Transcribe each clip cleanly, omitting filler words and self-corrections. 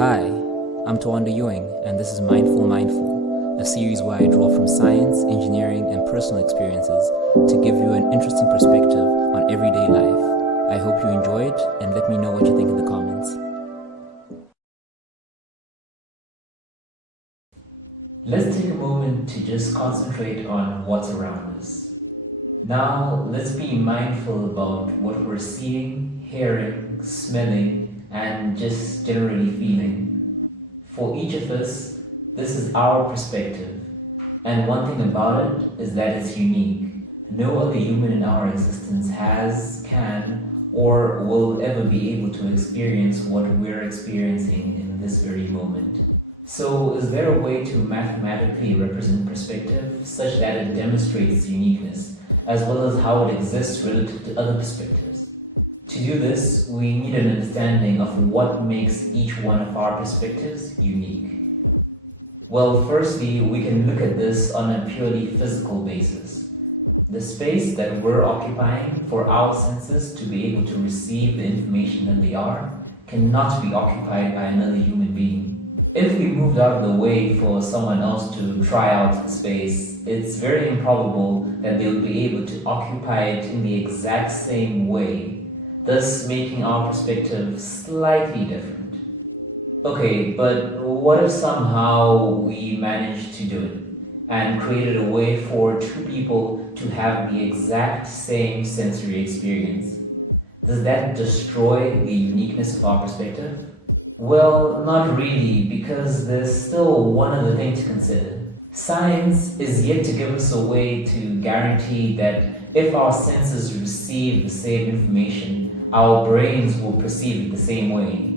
Hi, I'm Tawanda Ewing, and this is Mindful, a series where I draw from science, engineering, and personal experiences to give you an interesting perspective on everyday life. I hope you enjoy it, and let me know what you think in the comments. Let's take a moment to just concentrate on what's around us. Now, let's be mindful about what we're seeing, hearing, smelling, and just generally feeling. For each of us, this is our perspective, and one thing about it is that it's unique. No other human in our existence has, can, or will ever be able to experience what we're experiencing in this very moment. So, is there a way to mathematically represent perspective such that it demonstrates uniqueness, as well as how it exists relative to other perspectives? To do this, we need an understanding of what makes each one of our perspectives unique. Well, firstly, we can look at this on a purely physical basis. The space that we're occupying for our senses to be able to receive the information that they are cannot be occupied by another human being. If we moved out of the way for someone else to try out the space, it's very improbable that they'll be able to occupy it in the exact same way, thus making our perspective slightly different. Okay, but what if somehow we managed to do it and created a way for two people to have the exact same sensory experience? Does that destroy the uniqueness of our perspective? Well, not really, because there's still one other thing to consider. Science is yet to give us a way to guarantee that if our senses receive the same information, our brains will perceive it the same way.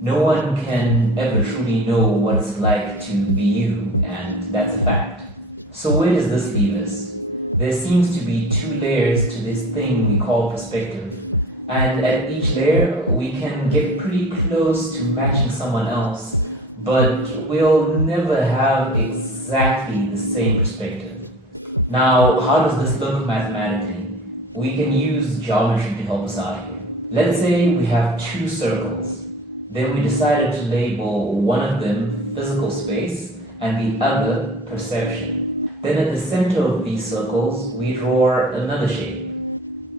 No one can ever truly know what it's like to be you, and that's a fact. So where does this leave us? There seems to be two layers to this thing we call perspective, and at each layer we can get pretty close to matching someone else, but we'll never have exactly the same perspective. Now, how does this look mathematically? We can use geometry to help us out here. Let's say we have two circles. Then we decided to label one of them physical space and the other perception. Then at the center of these circles, we draw another shape.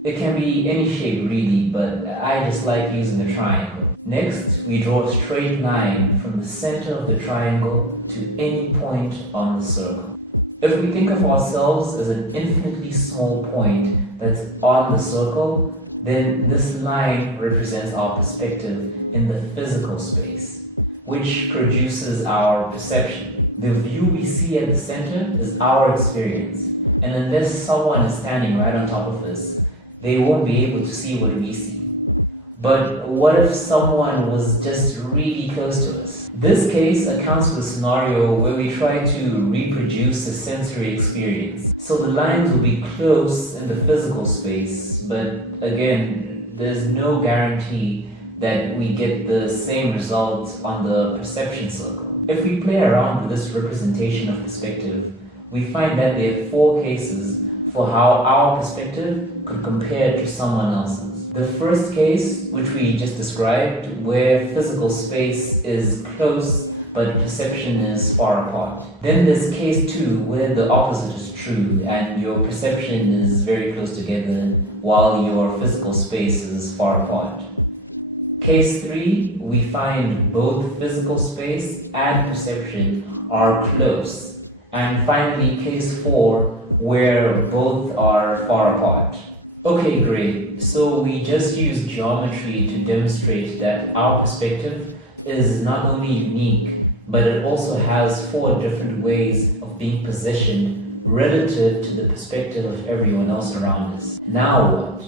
It can be any shape really, but I just like using a triangle. Next, we draw a straight line from the center of the triangle to any point on the circle. If we think of ourselves as an infinitely small point that's on the circle, then this line represents our perspective in the physical space, which produces our perception. The view we see at the center is our experience, and unless someone is standing right on top of us, they won't be able to see what we see. But what if someone was just really close to us? This case accounts for the scenario where we try to reproduce a sensory experience. So the lines will be close in the physical space, but again, there's no guarantee that we get the same result on the perception circle. If we play around with this representation of perspective, we find that there are 4 cases for how our perspective could compare to someone else's. The first case, which we just described, where physical space is close but perception is far apart. Then there's case 2, where the opposite is true and your perception is very close together while your physical space is far apart. Case 3, we find both physical space and perception are close. And finally, case 4, where both are far apart. Okay, great. So we just use geometry to demonstrate that our perspective is not only unique, but it also has 4 different ways of being positioned relative to the perspective of everyone else around us. Now what?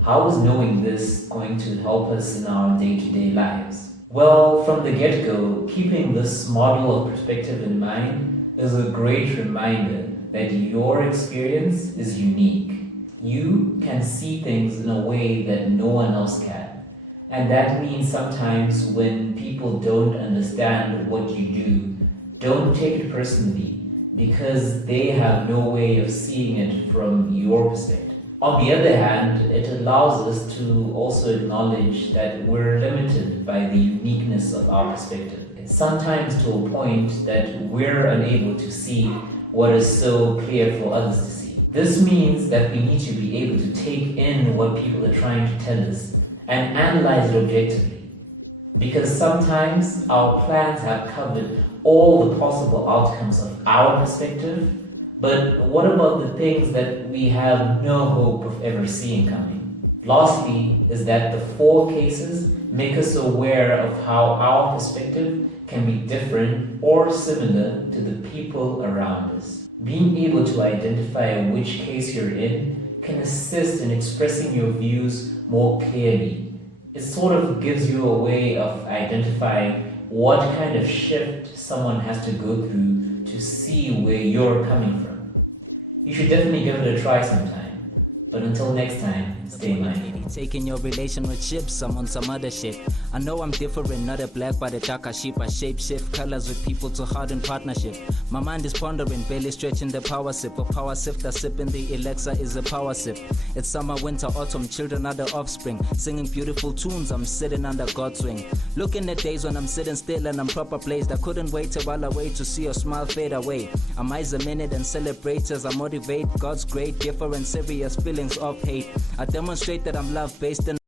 How is knowing this going to help us in our day-to-day lives? Well, from the get-go, keeping this model of perspective in mind is a great reminder that your experience is unique. You can see things in a way that no one else can. And that means sometimes when people don't understand what you do, don't take it personally, because they have no way of seeing it from your perspective. On the other hand, it allows us to also acknowledge that we're limited by the uniqueness of our perspective. Sometimes to a point that we're unable to see what is so clear for others to see. This means that we need to be able to take in what people are trying to tell us and analyze it objectively. Because sometimes our plans have covered all the possible outcomes of our perspective, but what about the things that we have no hope of ever seeing coming? Lastly, is that the four cases make us aware of how our perspective can be different or similar to the people around us. Being able to identify which case you're in can assist in expressing your views more clearly. It sort of gives you a way of identifying what kind of shift someone has to go through to see where you're coming from. You should definitely give it a try sometime. But until next time, stay mindful. Taking your relationships, I'm on some other shit. I know I'm different, not a black but a darker sheep. I shape shift colors with people to harden partnership. My mind is pondering, barely stretching the power sip. A power sifter sipping the elixir is a power sip. It's summer, winter, autumn, children are the offspring. Singing beautiful tunes, I'm sitting under God's wing. Looking at days when I'm sitting still and I'm proper placed. I couldn't wait while I wait to see your smile fade away. I'm eyes a minute and celebrate as I motivate. God's great, different, serious feelings of hate. I demonstrate that I'm love based and